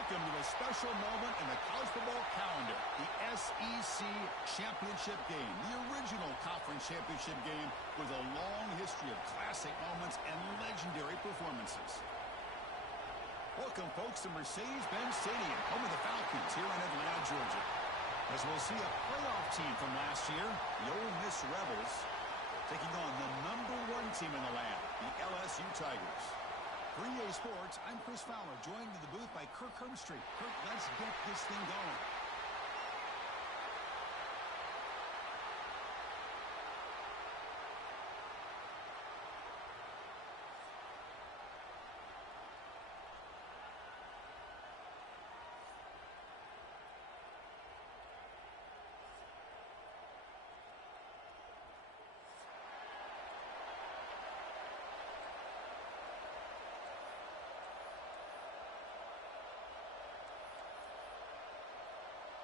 Welcome to a special moment in the college football calendar, the SEC Championship game, the original conference championship game with a long history of classic moments and legendary performances. Welcome, folks, to Mercedes-Benz Stadium, home of the Falcons here in Atlanta, Georgia. As we'll see a playoff team from last year, the Ole Miss Rebels, taking on the #1 team in the land, the LSU Tigers. For EA Sports, I'm Chris Fowler, joined in the booth by Kirk Herbstreit. Kirk, let's get this thing going.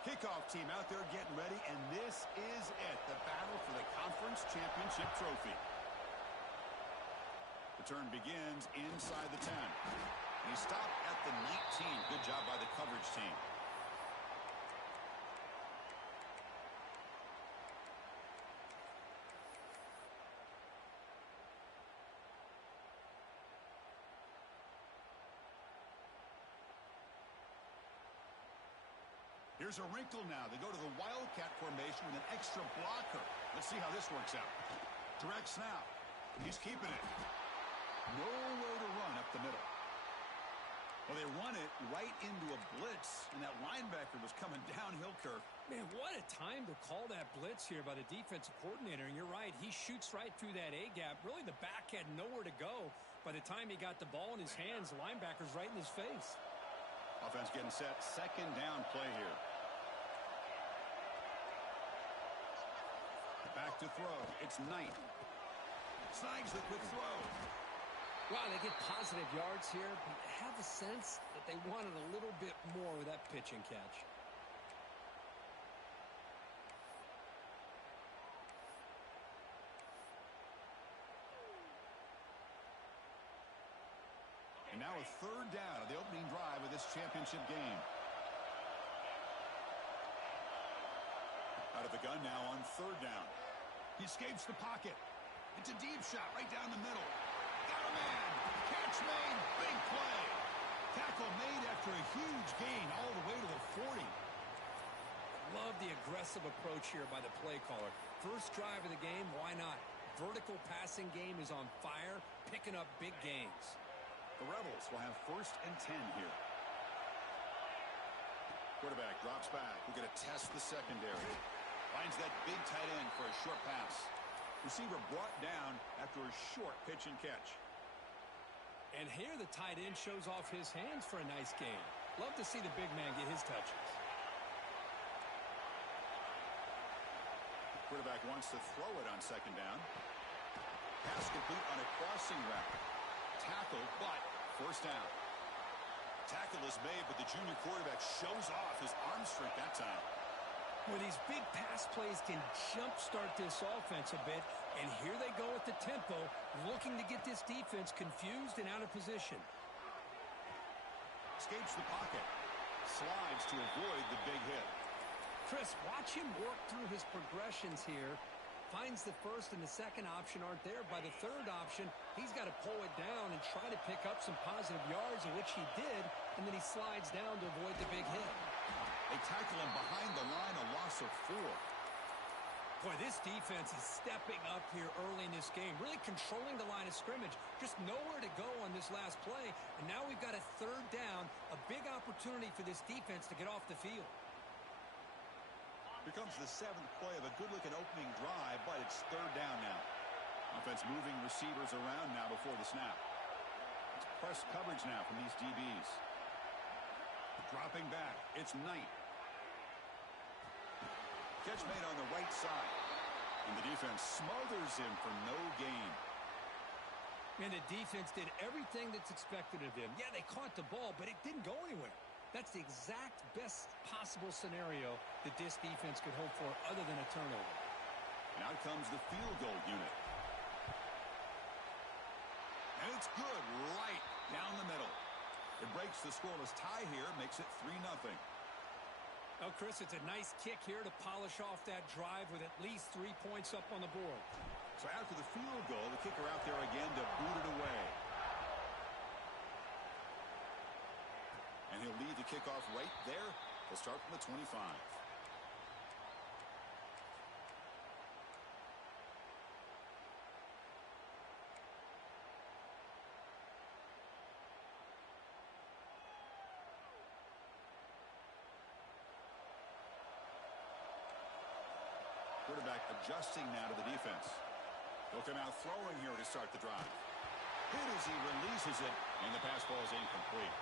Kickoff team out there getting ready, and this is it, the battle for the conference championship trophy. The turn begins inside the 10. And he stopped at the 19. Good job by the coverage team. Here's a wrinkle now. They go to the Wildcat formation with an extra blocker. Let's see how this works out. Direct snap. He's keeping it. Nowhere to run up the middle. Well, they run it right into a blitz, and that linebacker was coming downhill, Kirk. Man, what a time to call that blitz here by the defensive coordinator. And you're right, he shoots right through that A-gap. Really, the back had nowhere to go. By the time he got the ball in his hands, the linebacker's right in his face. Offense getting set. Second down play here. Back to throw. It's Knight. Snags the quick throw. Wow, they get positive yards here, but I have a sense that they wanted a little bit more with that pitch and catch. And now a third down of the opening drive of this championship game. Out of the gun now on third down. He escapes the pocket. It's a deep shot right down the middle. Got a man. Catch made. Big play. Tackle made after a huge gain all the way to the 40. Love the aggressive approach here by the play caller. First drive of the game, why not? Vertical passing game is on fire, picking up big gains. The Rebels will have 1st and 10 here. Quarterback drops back. We're going to test the secondary. Finds that big tight end for a short pass. Receiver brought down after a short pitch and catch. And here the tight end shows off his hands for a nice game. Love to see the big man get his touches. Quarterback wants to throw it on second down. Pass complete on a crossing route. Tackle, but first down. Tackle is made, but the junior quarterback shows off his arm strength that time. Well, these big pass plays can jumpstart this offense a bit, and here they go at the tempo, looking to get this defense confused and out of position. Escapes the pocket. Slides to avoid the big hit. Chris, watch him work through his progressions here. Finds the first and the second option aren't there. By the third option, he's got to pull it down and try to pick up some positive yards, which he did, and then he slides down to avoid the big hit. They tackle him behind the line, a loss of 4. Boy, this defense is stepping up here early in this game, really controlling the line of scrimmage. Just nowhere to go on this last play, and now we've got a third down, a big opportunity for this defense to get off the field. Here comes the 7th play of a good-looking opening drive, but it's third down now. Offense moving receivers around now before the snap. It's press coverage now from these DBs. Dropping back, it's Knight. Catch made on the right side. And the defense smothers him for no gain. And the defense did everything that's expected of them. Yeah, they caught the ball, but it didn't go anywhere. That's the exact best possible scenario that this defense could hope for other than a turnover. And out comes the field goal unit. And it's good right down the middle. It breaks the scoreless tie here, makes it 3-0. Oh, Chris, it's a nice kick here to polish off that drive with at least 3 points up on the board. So after the field goal, the kicker out there again to boot it away. And he'll lead the kickoff right there. He'll start from the 25. Quarterback adjusting now to the defense. He'll come out throwing here to start the drive. Hit as he releases it, and the pass ball is incomplete.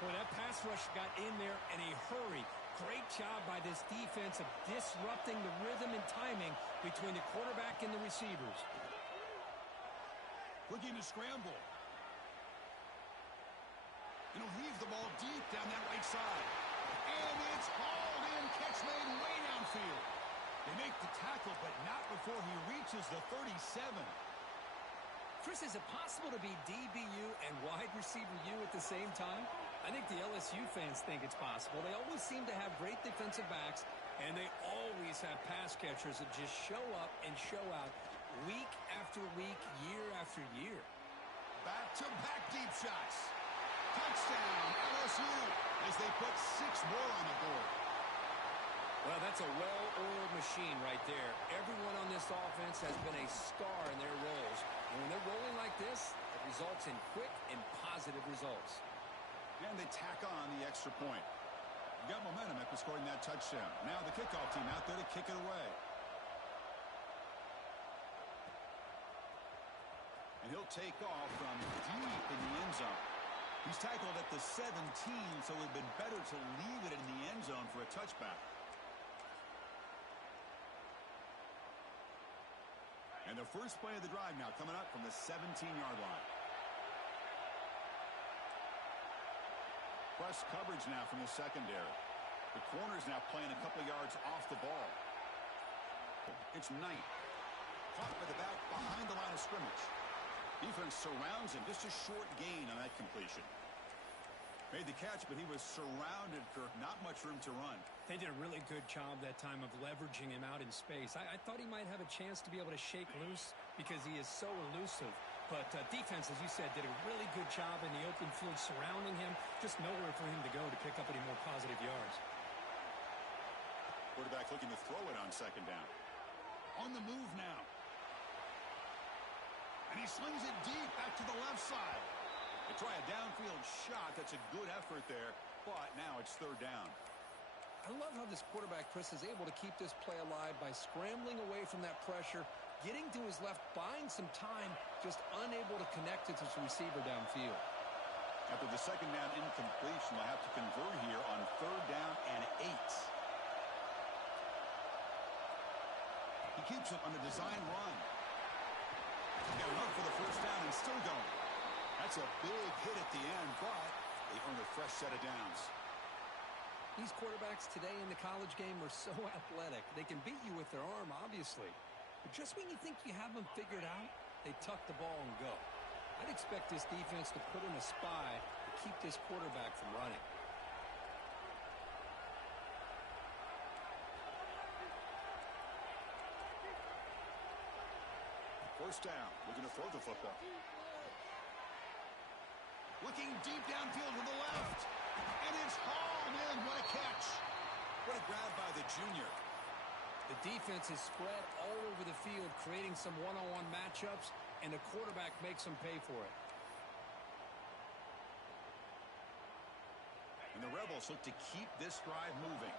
Boy, that pass rush got in there in a hurry. Great job by this defense of disrupting the rhythm and timing between the quarterback and the receivers. Looking to scramble. And he'll heave the ball deep down that right side. And it's hauled in. Catch made way downfield. They make the tackle, but not before he reaches the 37. Chris, is it possible to be DBU and wide receiver U at the same time? I think the LSU fans think it's possible. They always seem to have great defensive backs, and they always have pass catchers that just show up and show out week after week, year after year. Back-to-back deep shots. Touchdown, LSU, as they put 6 more on the board. Well, that's a well-oiled machine right there. Everyone on this offense has been a star in their roles. And when they're rolling like this, it results in quick and positive results. And they tack on the extra point. You got momentum after scoring that touchdown. Now the kickoff team out there to kick it away. And he'll take off from deep in the end zone. He's tackled at the 17, so it would have been better to leave it in the end zone for a touchback. And the first play of the drive now coming up from the 17-yard line. Press coverage now from the secondary. The corner's now playing a couple yards off the ball. It's Knight. Caught by the back behind the line of scrimmage. Defense surrounds him. Just a short gain on that completion. Made the catch, but he was surrounded for not much room to run. They did a really good job that time of leveraging him out in space. I thought he might have a chance to be able to shake loose because he is so elusive. But defense, as you said, did a really good job in the open field surrounding him. Just nowhere for him to go to pick up any more positive yards. Quarterback looking to throw it on second down. On the move now. And he slings it deep back to the left side. They try a downfield shot. That's a good effort there, but now it's third down. I love how this quarterback, Chris, is able to keep this play alive by scrambling away from that pressure, getting to his left, buying some time, just unable to connect it to his receiver downfield. After the second down incompletion, they'll have to convert here on third down and 8. He keeps it on the design run. He got enough for the first down and still going. That's a big hit at the end, but they earn a fresh set of downs. These quarterbacks today in the college game are so athletic. They can beat you with their arm, obviously. But just when you think you have them figured out, they tuck the ball and go. I'd expect this defense to put in a spy to keep this quarterback from running. First down, looking to throw the football. Looking deep downfield to the left. And it's hauled in. What a catch. What a grab by the junior. The defense is spread all over the field, creating some one-on-one matchups, and the quarterback makes them pay for it. And the Rebels look to keep this drive moving.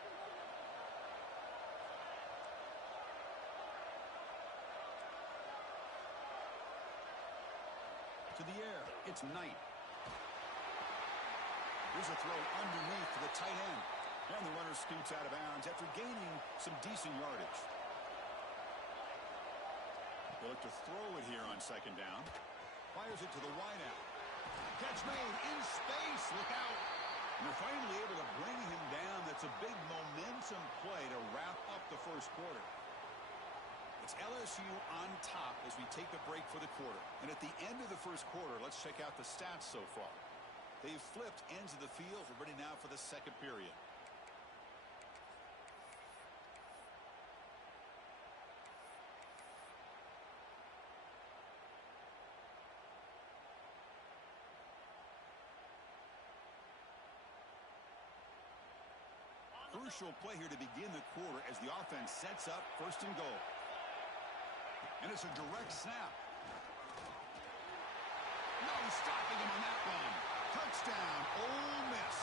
To the air, it's Knight. Here's a throw underneath to the tight end. And the runner scoots out of bounds after gaining some decent yardage. They look to throw it here on second down. Fires it to the wideout. Catch made in space. Look out. And they're finally able to bring him down. That's a big momentum play to wrap up the first quarter. It's LSU on top as we take a break for the quarter. And at the end of the first quarter, let's check out the stats so far. They've flipped ends of the field. We're ready now for the second period. Crucial play here to begin the quarter as the offense sets up first and goal. And it's a direct snap. No stopping him on that one. Touchdown, Ole Miss.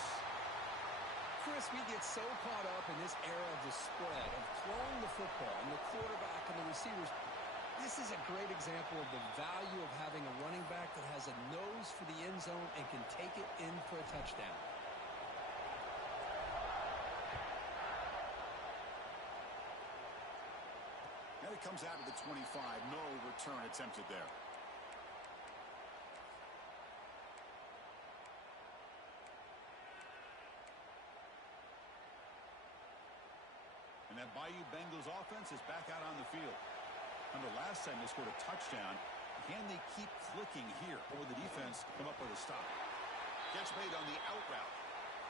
Chris, we get so caught up in this era of the spread, of throwing the football, and the quarterback and the receivers. This is a great example of the value of having a running back that has a nose for the end zone and can take it in for a touchdown. And it comes out of the 25. No return attempted there. And that Bayou Bengals offense is back out on the field. Remember last time they scored a touchdown. Can they keep clicking here? Or will the defense come up with a stop? Gets made on the out route.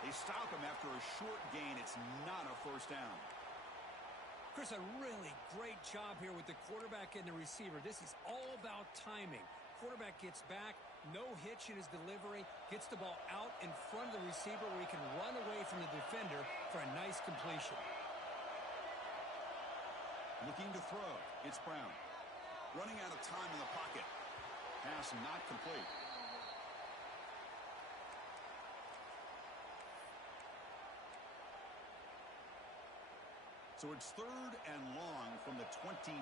They stop him after a short gain. It's not a first down. Chris, a really great job here with the quarterback and the receiver. This is all about timing. Quarterback gets back, no hitch in his delivery, gets the ball out in front of the receiver where he can run away from the defender for a nice completion. Looking to throw. It's Brown. Running out of time in the pocket. Pass not complete. So it's third and long from the 29.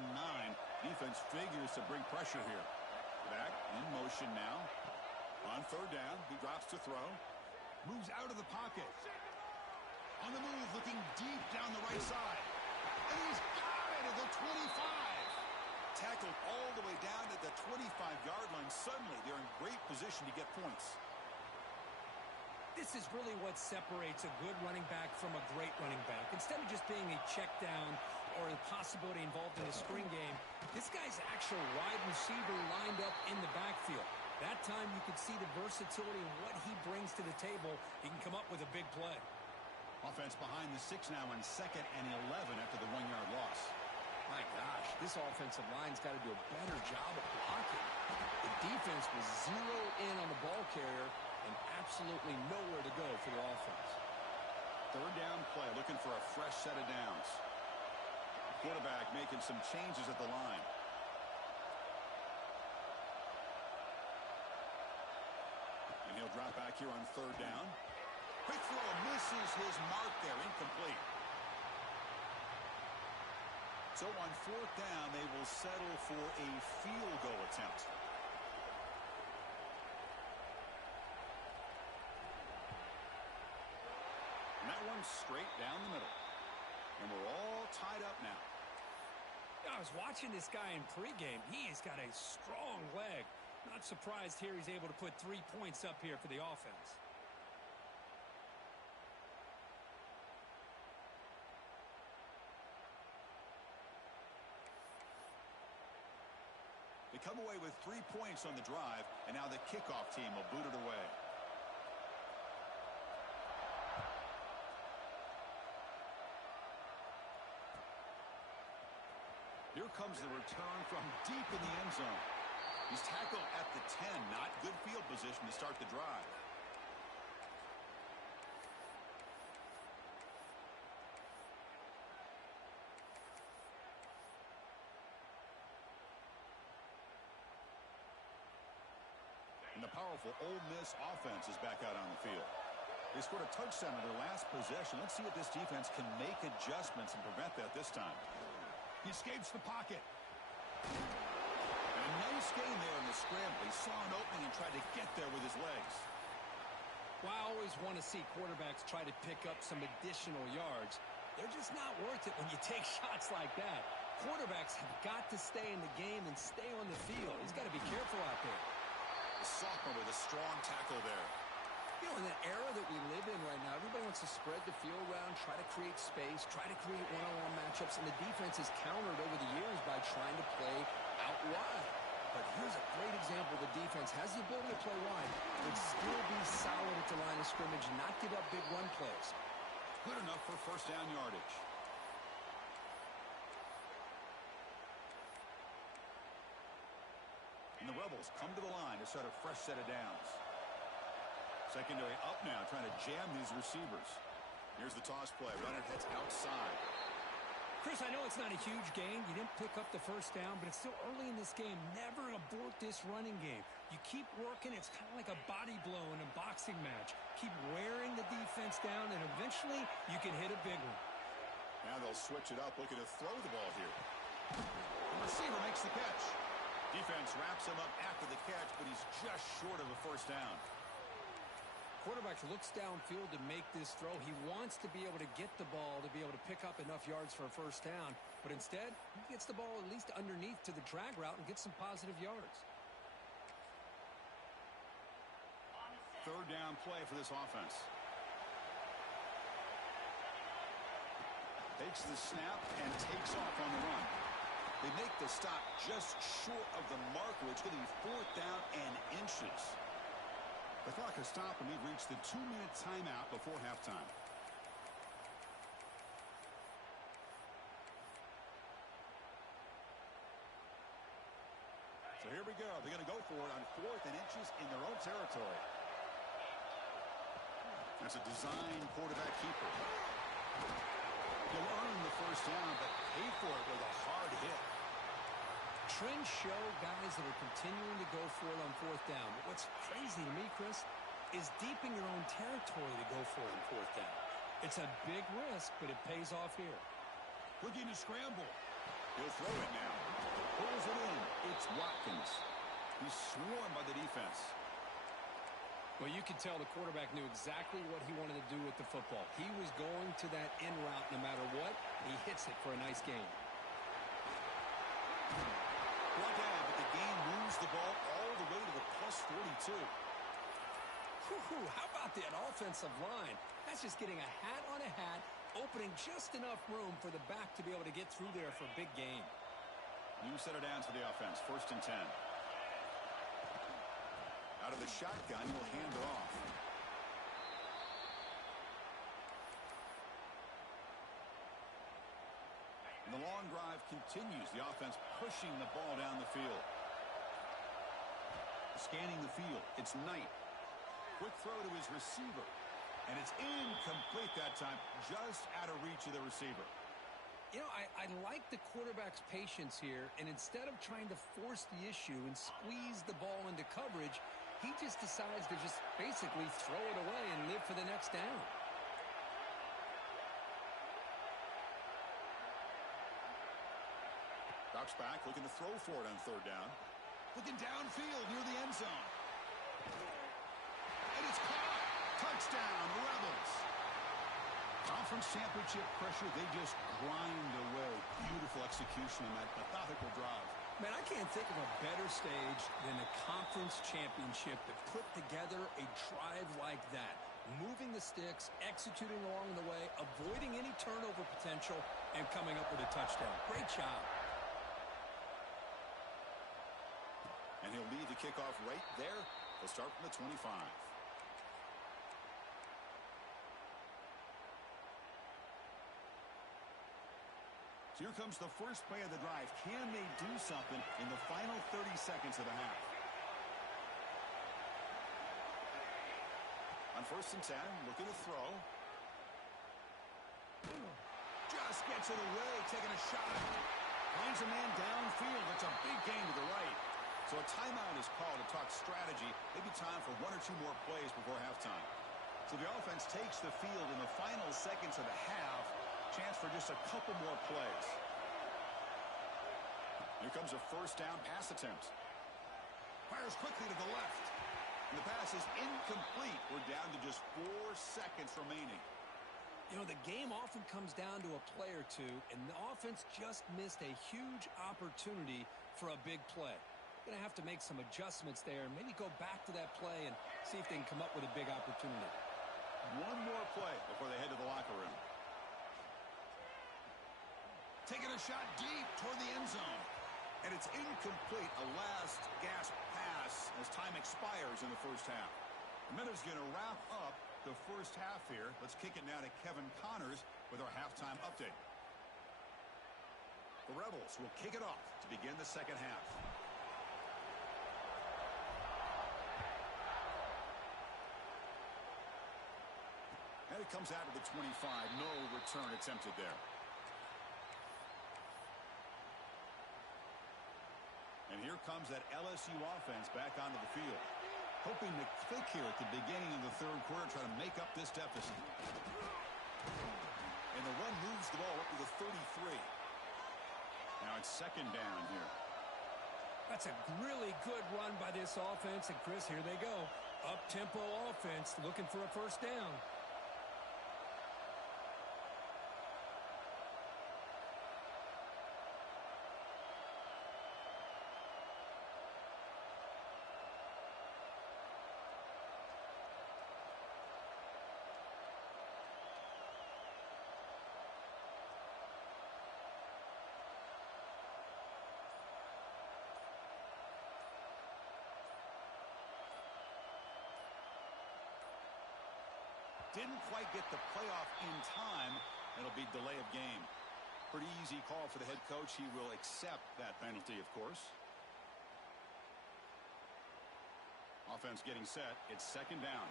Defense figures to bring pressure here. Back in motion now. On third down, he drops to throw. Moves out of the pocket. On the move, looking deep down the right side. And he's got it at the 25. Tackled all the way down at the 25-yard line. Suddenly, they're in great position to get points. This is really what separates a good running back from a great running back. Instead of just being a check down or a possibility involved in a screen game, this guy's actual wide receiver lined up in the backfield. That time you could see the versatility and what he brings to the table. He can come up with a big play. Offense behind the 6 now on 2nd and 11 after the 1-yard loss. My gosh, this offensive line's got to do a better job of blocking. The defense was zeroed in on the ball carrier and absolutely nowhere to go for the offense. Third down play, looking for a fresh set of downs. Quarterback making some changes at the line. And he'll drop back here on third down. Quick throw, misses his mark there, incomplete. So on fourth down, they will settle for a field goal attempt. And that one's straight down the middle. And we're all tied up now. I was watching this guy in pregame. He has got a strong leg. Not surprised here he's able to put 3 points up here for the offense. They come away with 3 points on the drive, and now the kickoff team will boot it away. Here comes the return from deep in the end zone. He's tackled at the 10. Not good field position to start the drive. And the powerful Ole Miss offense is back out on the field. They scored a touchdown in their last possession. Let's see if this defense can make adjustments and prevent that this time. He escapes the pocket. And a nice gain there in the scramble. He saw an opening and tried to get there with his legs. Well, I always want to see quarterbacks try to pick up some additional yards. They're just not worth it when you take shots like that. Quarterbacks have got to stay in the game and stay on the field. He's got to be careful out there. The sophomore with a strong tackle there. You know, in the era that we live in right now, everybody wants to spread the field around, try to create space, try to create one-on-one matchups, and the defense is countered over the years by trying to play out wide. But here's a great example. The defense has the ability to play wide, but still be solid at the line of scrimmage and not give up big run plays. Good enough for first down yardage. And the Rebels come to the line to start a fresh set of downs. Secondary up now, trying to jam these receivers. Here's the toss play. Runner heads outside. Chris, I know it's not a huge gain. You didn't pick up the first down, but it's still early in this game. Never abort this running game. You keep working. It's kind of like a body blow in a boxing match. Keep wearing the defense down, and eventually you can hit a big one. Now they'll switch it up, looking to throw the ball here. The receiver makes the catch. Defense wraps him up after the catch, but he's just short of a first down. Quarterback looks downfield to make this throw. He wants to be able to get the ball to be able to pick up enough yards for a first down. But instead, he gets the ball at least underneath to the drag route and gets some positive yards. Third down play for this offense. Takes the snap and takes off on the run. They make the stop just short of the marker. It's going to be fourth down and inches. The clock has stopped, and we've reached the 2-minute timeout before halftime. So here we go. They're going to go for it on 4th and inches in their own territory. That's a design quarterback keeper. He'll earn the first down, but pay for it with a hard hit. Trends show guys that are continuing to go for it on 4th down. But what's crazy to me, Chris, is deep in your own territory to go for it on 4th down. It's a big risk, but it pays off here. Looking to scramble. He'll throw it now. Pulls it in. It's Watkins. He's swarmed by the defense. Well, you could tell the quarterback knew exactly what he wanted to do with the football. He was going to that in route no matter what. He hits it for a nice gain. Brought down, but the game moves the ball all the way to the plus 42. How about that offensive line? That's just getting a hat on a hat, opening just enough room for the back to be able to get through there for a big gain. New set of downs for the offense. 1st and 10. Out of the shotgun, he'll hand it off. And the long drive continues. The offense pushing the ball down the field. Scanning the field. It's Knight. Quick throw to his receiver. And it's incomplete that time. Just out of reach of the receiver. You know, I like the quarterback's patience here. And instead of trying to force the issue and squeeze the ball into coverage, he just decides to just basically throw it away and live for the next down. Drops back, looking to throw for it on 3rd down. Looking downfield near the end zone. And it's caught. Touchdown, Rebels. Conference championship pressure, they just grind away. Beautiful execution on that methodical drive. Man, I can't think of a better stage than a conference championship to put together a drive like that. Moving the sticks, executing along the way, avoiding any turnover potential, and coming up with a touchdown. Great job. And he'll lead the kickoff right there. He'll start from the 25. So here comes the first play of the drive. Can they do something in the final 30 seconds of the half? On 1st and 10, looking to throw. Just gets it away, taking a shot. Finds a man downfield. It's a big gain to the right. So a timeout is called to talk strategy. Maybe time for 1 or 2 more plays before halftime. So the offense takes the field in the final seconds of the half. Chance for just a couple more plays. Here comes a first down pass attempt. Fires quickly to the left. And the pass is incomplete. We're down to just 4 seconds remaining. You know, the game often comes down to a play or two, and the offense just missed a huge opportunity for a big play. Going to have to make some adjustments there, maybe go back to that play and see if they can come up with a big opportunity. 1 more play before they head to the locker room. Taking a shot deep toward the end zone. And it's incomplete, a last gasp pass as time expires in the first half. And that is going to wrap up the first half here. Let's kick it now to Kevin Connors with our halftime update. The Rebels will kick it off to begin the second half. And it comes out of the 25. No return attempted there. And here comes that LSU offense back onto the field. Hoping to click here at the beginning of the third quarter, try to make up this deficit. And the run moves the ball up to the 33. Now it's second down here. That's a really good run by this offense. And, Chris, here they go. Up-tempo offense looking for a first down. Didn't quite get the playoff in time. It'll be delay of game. Pretty easy call for the head coach. He will accept that penalty, of course. Offense getting set. It's second down.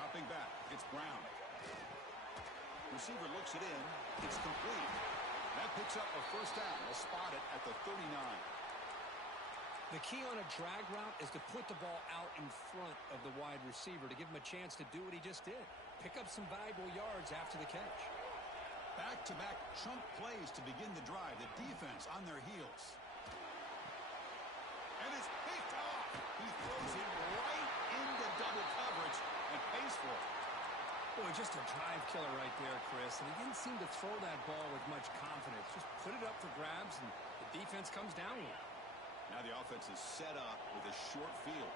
Dropping back. It's Brown. Receiver looks it in. It's complete. That picks up a first down. They'll spot it at the 39. The key on a drag route is to put the ball out in front of the wide receiver to give him a chance to do what he just did. Pick up some valuable yards after the catch. Back-to-back chunk plays to begin the drive. The defense on their heels. And it's picked off. He throws it right into double coverage and pays for it. Boy, just a drive killer right there, Chris. And he didn't seem to throw that ball with much confidence. Just put it up for grabs, and the defense comes down with it. Now the offense is set up with a short field.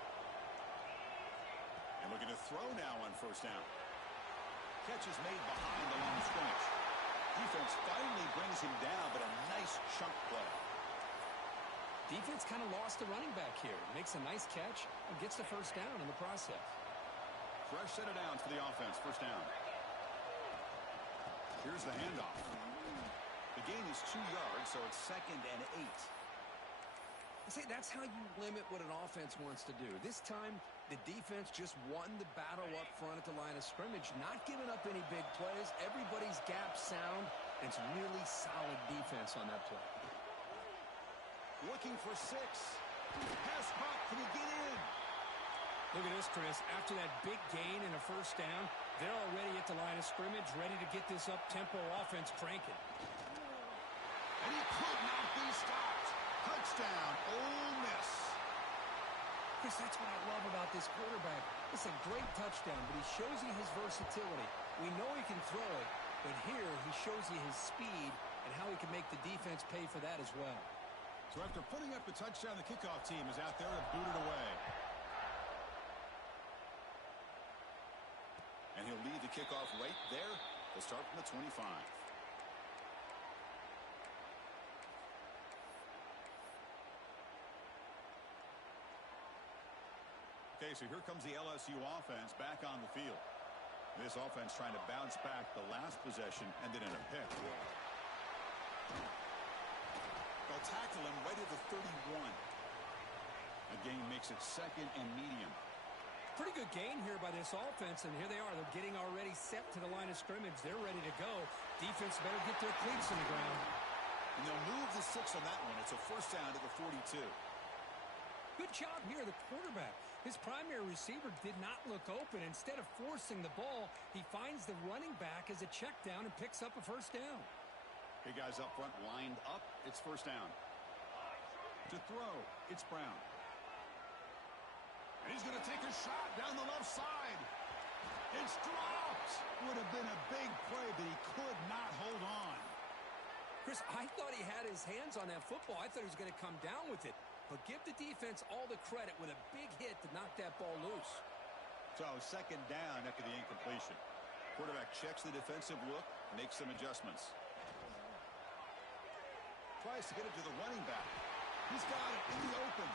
And looking to throw now on first down. Catch is made behind the line of scrimmage. Defense finally brings him down, but a nice chunk play. Defense kind of lost the running back here. Makes a nice catch and gets the first down in the process. Fresh set of downs for the offense. First down. Here's the handoff. The gain is 2 yards, so it's second and 8. See, that's how you limit what an offense wants to do. This time, the defense just won the battle up front at the line of scrimmage, not giving up any big plays. Everybody's gap sound. It's really solid defense on that play. Looking for 6. Pass caught. Can he get in? Look at this, Chris. After that big gain and a first down, they're already at the line of scrimmage, ready to get this up-tempo offense cranking. And he could not be stopped. Touchdown, Ole Miss. Chris, that's what I love about this quarterback. It's a great touchdown, but he shows you his versatility. We know he can throw it, but here he shows you his speed and how he can make the defense pay for that as well. So after putting up the touchdown, the kickoff team is out there to boot it away. And he'll leave the kickoff right there. They'll start from the 25. Okay, so here comes the LSU offense back on the field. This offense trying to bounce back the last possession and then in a pick. They'll tackle him right at the 31. The gain makes it second and medium. Pretty good gain here by this offense, and here they are. They're getting already set to the line of scrimmage. They're ready to go. Defense better get their cleats in the ground. And they'll move the 6 on that one. It's a first down to the 42. Good job here, the quarterback. His primary receiver did not look open. Instead of forcing the ball, he finds the running back as a check down and picks up a first down. Okay, guys up front lined up. It's first down. To throw, it's Brown. And he's going to take a shot down the left side. It's dropped. Would have been a big play, but he could not hold on. Chris, I thought he had his hands on that football. I thought he was going to come down with it. But give the defense all the credit with a big hit to knock that ball loose. So second down after the incompletion. Quarterback checks the defensive look, Makes some adjustments. Tries to get it to the running back. He's got it in the open.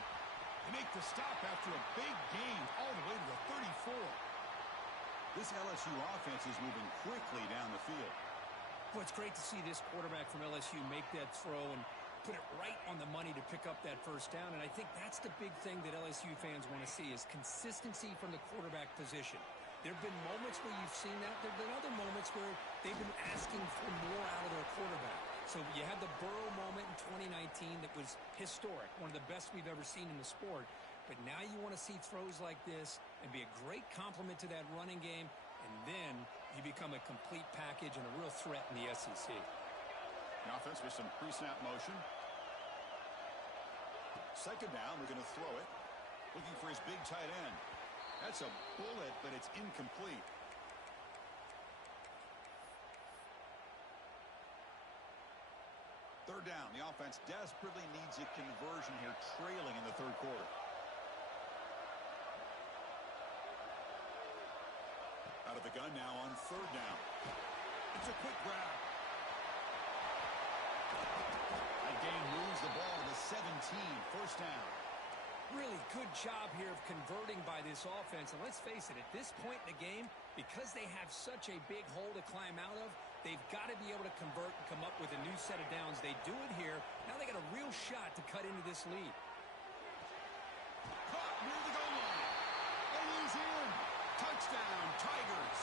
They make the stop after a big gain all the way to the 34. This LSU offense is moving quickly down the field. Well, it's great to see this quarterback from LSU make that throw and put it right on the money to pick up that first down. And I think that's the big thing that LSU fans want to see is consistency from the quarterback position. There have been moments where you've seen that. There have been other moments where they've been asking for more out of their quarterback. So you had the Burrow moment in 2019 that was historic, one of the best we've ever seen in the sport. But now you want to see throws like this and be a great complement to that running game, and then you become a complete package and a real threat in the SEC. The offense with some pre-snap motion. Second down, we're going to throw it. Looking for his big tight end. That's a bullet, but it's incomplete. Third down. The offense desperately needs a conversion here, trailing in the third quarter. Out of the gun now on third down. It's a quick grab. That gain moves the ball to the 17. First down. Really good job here of converting by this offense. And let's face it, at this point in the game, because they have such a big hole to climb out of, they've got to be able to convert and come up with a new set of downs. They do it here. Now they got a real shot to cut into this lead. Caught near the goal line. And he's in. Touchdown, Tigers.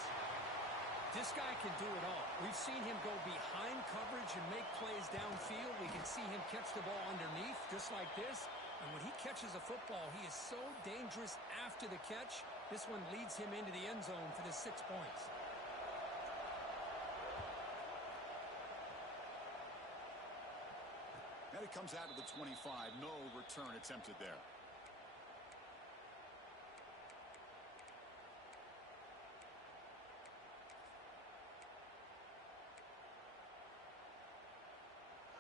This guy can do it all. We've seen him go behind coverage and make plays downfield. We can see him catch the ball underneath just like this. And when he catches a football, he is so dangerous after the catch. This one leads him into the end zone for the 6 points. And it comes out to the 25. No return attempted there.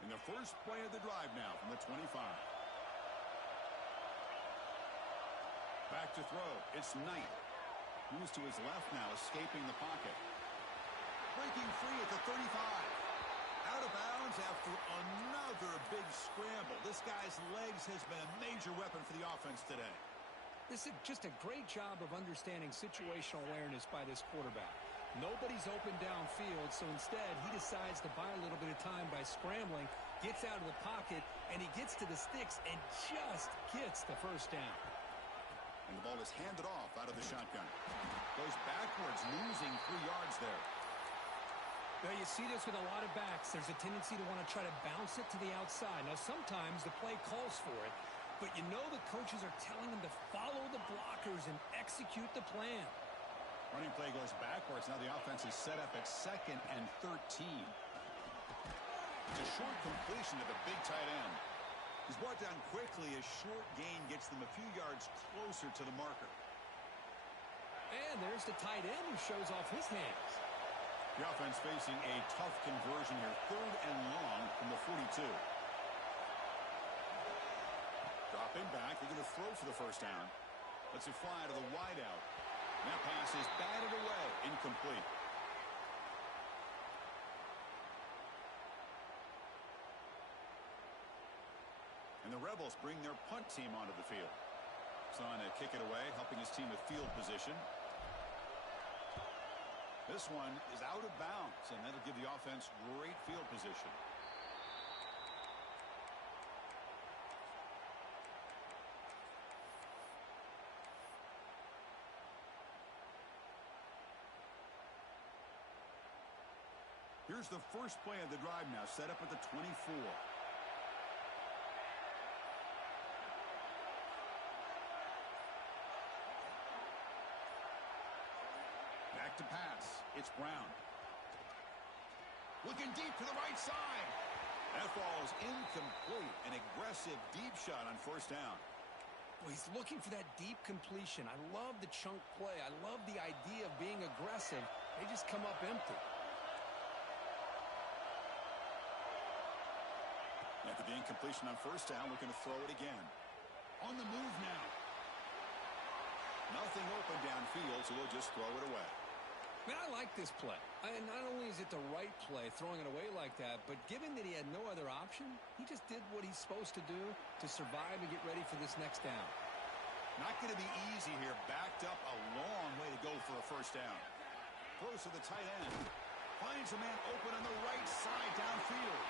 In the first play of the drive now from the 25. Back to throw. It's Knight. Moves to his left now, escaping the pocket. Breaking free at the 35. Out of bounds after another big scramble. This guy's legs has been a major weapon for the offense today. This is just a great job of understanding situational awareness by this quarterback. Nobody's open downfield, so instead he decides to buy a little bit of time by scrambling, gets out of the pocket, and he gets to the sticks and just gets the first down. And the ball is handed off out of the shotgun. Goes backwards, losing 3 yards there. Now you see this with a lot of backs. There's a tendency to want to try to bounce it to the outside. Now sometimes the play calls for it, but you know the coaches are telling them to follow the blockers and execute the plan. Running play goes backwards. Now the offense is set up at 2nd and 13. It's a short completion to the big tight end. He's brought down quickly. A short gain gets them a few yards closer to the marker. And there's the tight end who shows off his hands. The offense facing a tough conversion here. 3rd and long from the 42. Dropping back. They're going to throw for the first down. Lets it fly to the wideout. And that pass is batted away. Incomplete. And the Rebels bring their punt team onto the field. Son to kick it away, helping his team with field position. This one is out of bounds, and that'll give the offense great field position. Here's the first play of the drive now, set up at the 24. Back to pass. It's Brown. Looking deep to the right side. That ball is incomplete. An aggressive deep shot on first down. Well, he's looking for that deep completion. I love the chunk play. I love the idea of being aggressive. They just come up empty. After the incompletion on first down, looking to throw it again. On the move now. Nothing open downfield, so we'll just throw it away. Man, I like this play. Not only is it the right play, throwing it away like that, but given that he had no other option, he just did what he's supposed to do to survive and get ready for this next down. Not going to be easy here. Backed up a long way to go for a first down. Throws to the tight end. Finds a man open on the right side downfield.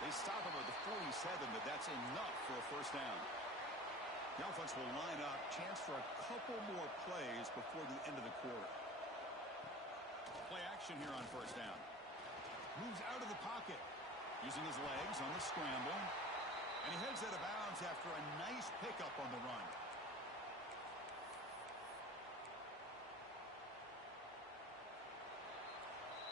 They stop him at the 47, but that's enough for a first down. The offense will line up. Chance for a couple more plays before the end of the quarter. Play action here on first down. Moves out of the pocket. Using his legs on the scramble. And he heads out of bounds after a nice pickup on the run.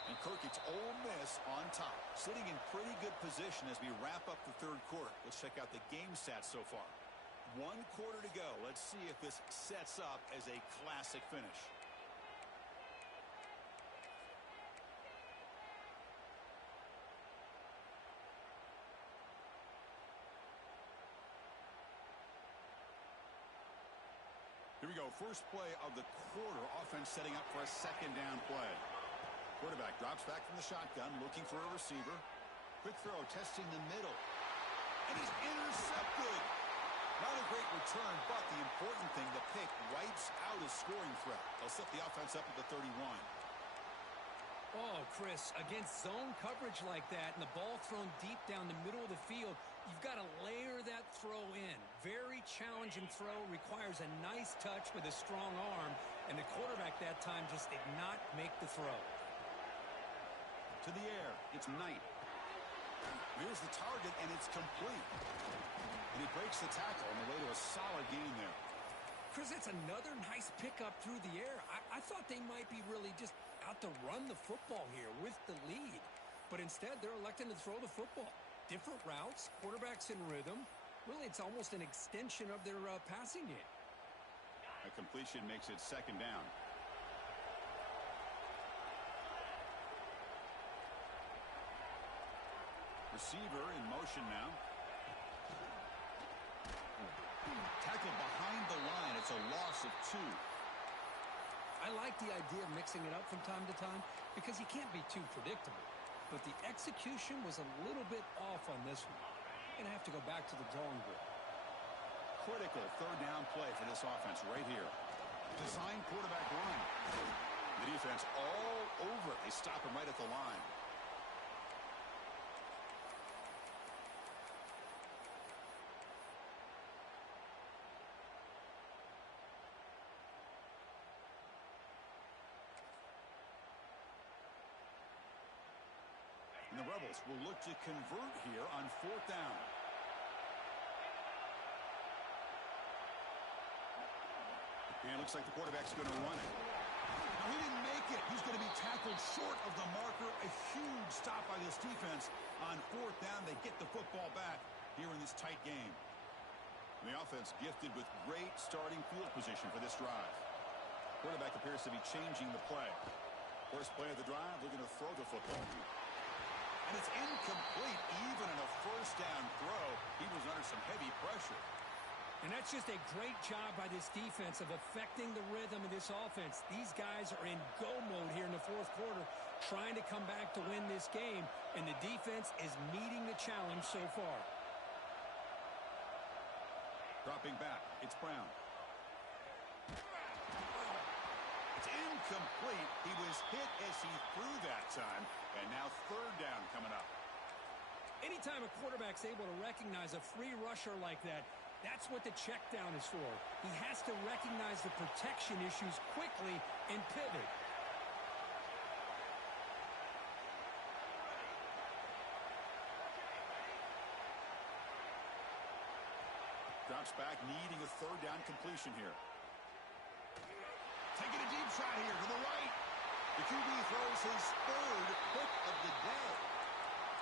And Kirk, it's Ole Miss on top. Sitting in pretty good position as we wrap up the third quarter. Let's check out the game stats so far. 1 quarter to go. Let's see if this sets up as a classic finish. Here we go. First play of the quarter. Offense setting up for a second down play. Quarterback drops back from the shotgun, looking for a receiver. Quick throw, testing the middle. And he's intercepted. Not a great return, but the important thing, the pick wipes out his scoring threat. They'll set the offense up at the 31. Oh, Chris, against zone coverage like that and the ball thrown deep down the middle of the field, you've got to layer that throw in. Very challenging throw, requires a nice touch with a strong arm, and the quarterback that time just did not make the throw. To the air, it's Knight. Here's the target, and it's complete. And he breaks the tackle on the way to a solid gain there. Chris, that's another nice pickup through the air. I thought they might be really just out to run the football here with the lead. But instead, they're electing to throw the football. Different routes, quarterbacks in rhythm. Really, it's almost an extension of their passing game. A completion makes it second down. Receiver in motion now. Tackled behind the line. It's a loss of 2. I like the idea of mixing it up from time to time because you can't be too predictable. But the execution was a little bit off on this one. Going to have to go back to the drawing board. Critical third down play for this offense right here. Design quarterback run. The defense all over it. They stop him right at the line. And the Rebels will look to convert here on fourth down. And it looks like the quarterback's going to run it. Now, he didn't make it. He's going to be tackled short of the marker. A huge stop by this defense on fourth down. They get the football back here in this tight game. And the offense gifted with great starting field position for this drive. Quarterback appears to be changing the play. First play of the drive, looking to throw the football. And it's incomplete. Even in a first down throw, he was under some heavy pressure. And that's just a great job by this defense of affecting the rhythm of this offense. These guys are in go mode here in the fourth quarter, trying to come back to win this game, and the defense is meeting the challenge so far. Dropping back, it's Brown. It's incomplete. He was hit as he threw that time, and now third down coming up. Anytime a quarterback's able to recognize a free rusher like that, that's what the check down is for. He has to recognize the protection issues quickly and pivot. Drops back, needing a third down completion here. Taking a deep shot here to the right. The QB throws his third pick of the day.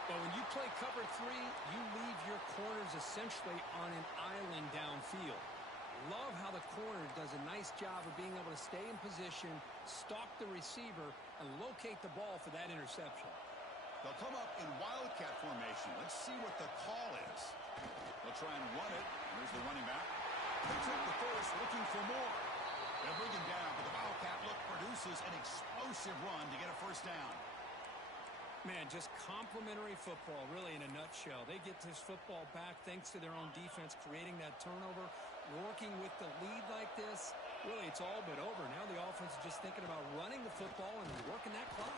Well, when you play cover 3, you leave your corners essentially on an island downfield. Love how the corner does a nice job of being able to stay in position, stalk the receiver, and locate the ball for that interception. They'll come up in wildcat formation. Let's see what the call is. They'll try and run it. And there's the running back. They took the first, looking for more. They'll bring him down, but the Wildcat look produces an explosive run to get a first down. Man, just complimentary football, really, in a nutshell. They get this football back thanks to their own defense, creating that turnover, working with the lead like this. Really, it's all but over. Now the offense is just thinking about running the football and working that clock.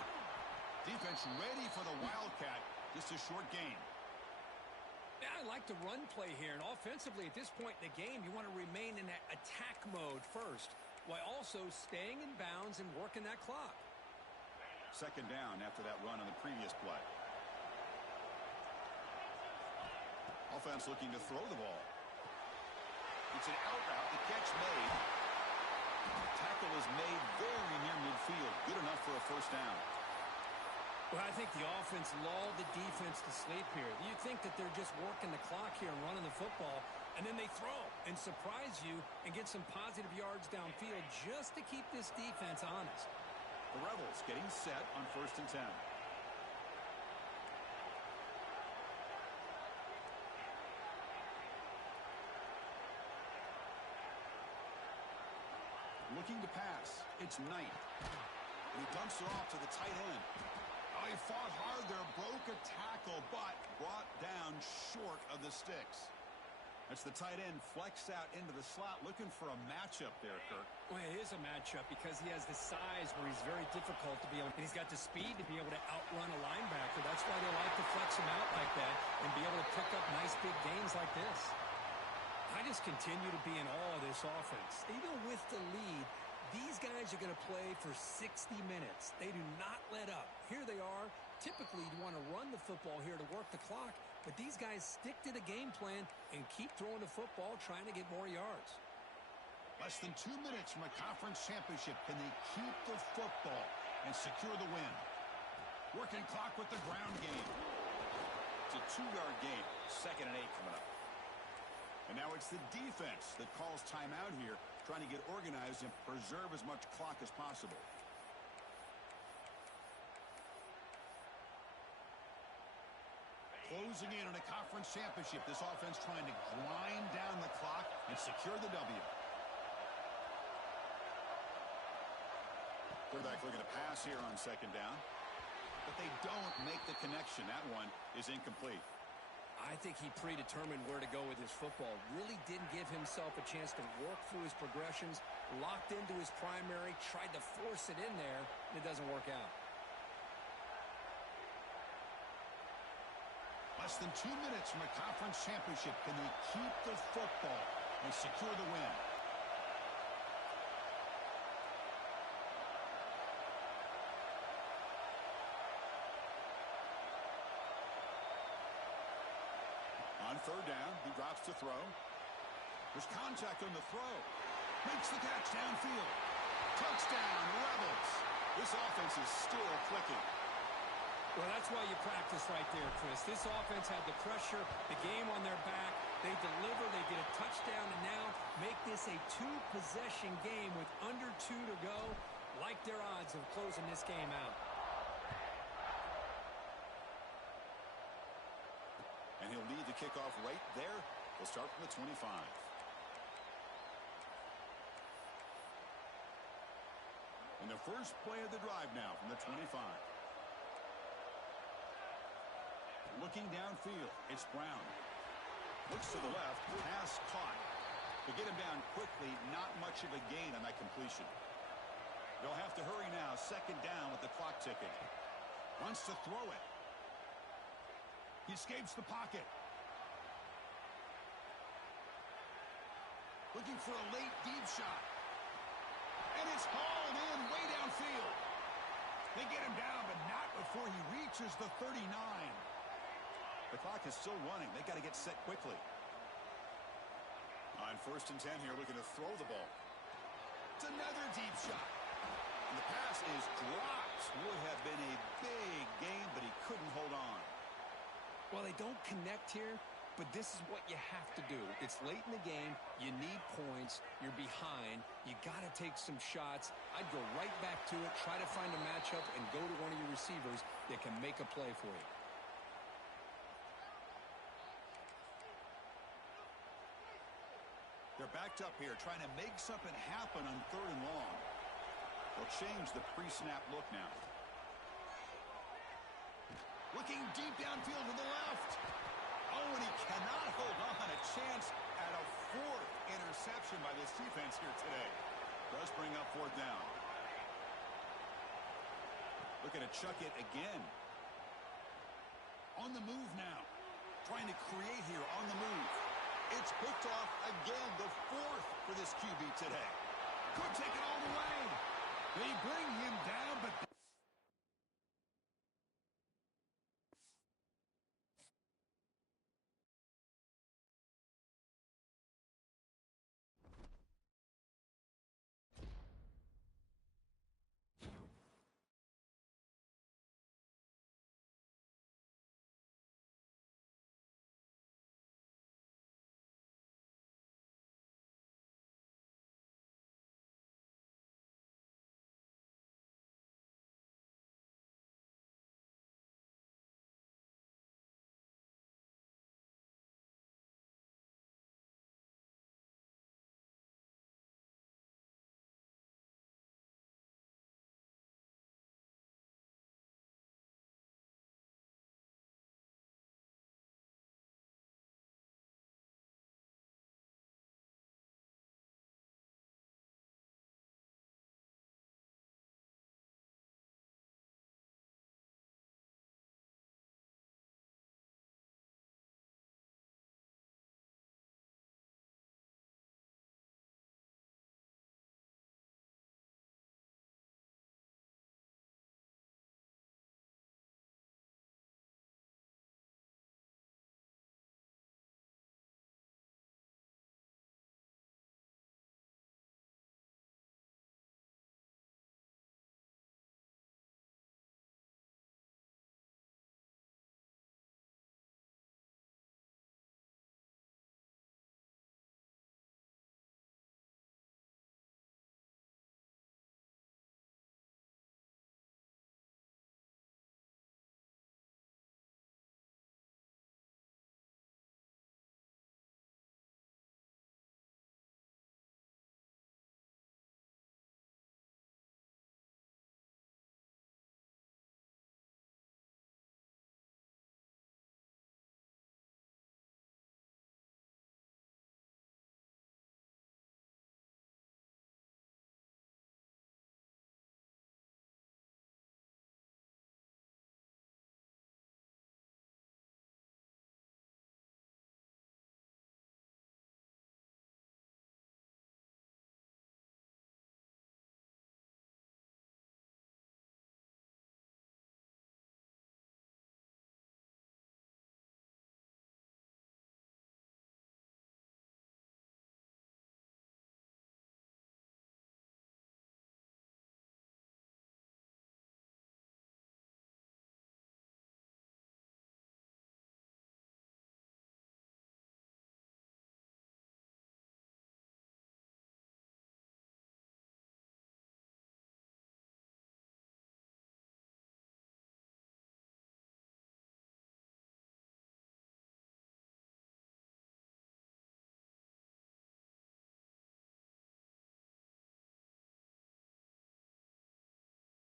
Defense ready for the Wildcat. Just a short gain. Yeah, I like the run play here. And offensively, at this point in the game, you want to remain in that attack mode first, while also staying in bounds and working that clock. Second down after that run on the previous play. Offense looking to throw the ball. It's an out route. The catch made. Tackle is made very near midfield. Good enough for a first down. Well, I think the offense lulled the defense to sleep here. You think that they're just working the clock here and running the football, and then they throw and surprise you and get some positive yards downfield just to keep this defense honest. The Rebels getting set on 1st and 10. Looking to pass. It's Knight. And he dumps it off to the tight end. Oh, he fought hard there, broke a tackle, but brought down short of the sticks. That's the tight end flexed out into the slot, looking for a matchup there, Kirk. Well, it is a matchup because he has the size where he's very difficult to be able, and he's got the speed to be able to outrun a linebacker. That's why they like to flex him out like that and be able to pick up nice big gains like this. I just continue to be in awe of this offense. Even with the lead, these guys are going to play for 60 minutes. They do not let up. Here they are. Typically, you want to run the football here to work the clock, but these guys stick to the game plan and keep throwing the football, trying to get more yards. Less than 2 minutes from a conference championship. Can they keep the football and secure the win? Working clock with the ground game. It's a 2-yard gain. 2nd and 8 coming up. And now it's the defense that calls timeout here, trying to get organized and preserve as much clock as possible. Closing in on a conference championship, this offense trying to grind down the clock and secure the W. Quarterback looking to pass here on 2nd down, but they don't make the connection. That one is incomplete. I think he predetermined where to go with his football. Really didn't give himself a chance to work through his progressions, locked into his primary, tried to force it in there, and it doesn't work out. Less than 2 minutes from a conference championship. Can they keep the football and secure the win? On 3rd down, he drops to throw. There's contact on the throw. Makes the catch downfield. Touchdown, Rebels. This offense is still clicking. Well, that's why you practice right there, Chris. This offense had the pressure, the game on their back. They deliver, they get a touchdown, and now make this a 2-possession game with under 2 to go. Like their odds of closing this game out. And he'll lead the kickoff right there. He'll start from the 25. And the first play of the drive now from the 25. Looking downfield, it's Brown. Looks to the left, pass caught. To get him down quickly, not much of a gain on that completion. They'll have to hurry now, 2nd down with the clock ticking. Wants to throw it. He escapes the pocket. Looking for a late deep shot. And it's hauled in way downfield. They get him down, but not before he reaches the 39. The clock is still running. They got to get set quickly. On 1st and 10 here, looking to throw the ball. It's another deep shot. And the pass is dropped. Would have been a big gain, but he couldn't hold on. Well, they don't connect here, but this is what you have to do. It's late in the game. You need points. You're behind. You got to take some shots. I'd go right back to it, try to find a matchup, and go to one of your receivers that can make a play for you. They're backed up here trying to make something happen on 3rd and long. They'll change the pre-snap look now. Looking deep downfield to the left. Oh, and he cannot hold on. A chance at a 4th interception by this defense here today. Does bring up 4th down. Looking to chuck it again. On the move now. Trying to create here on the move. It's picked off again. The 4th for this QB today. Could take it all the way. They bring him down, but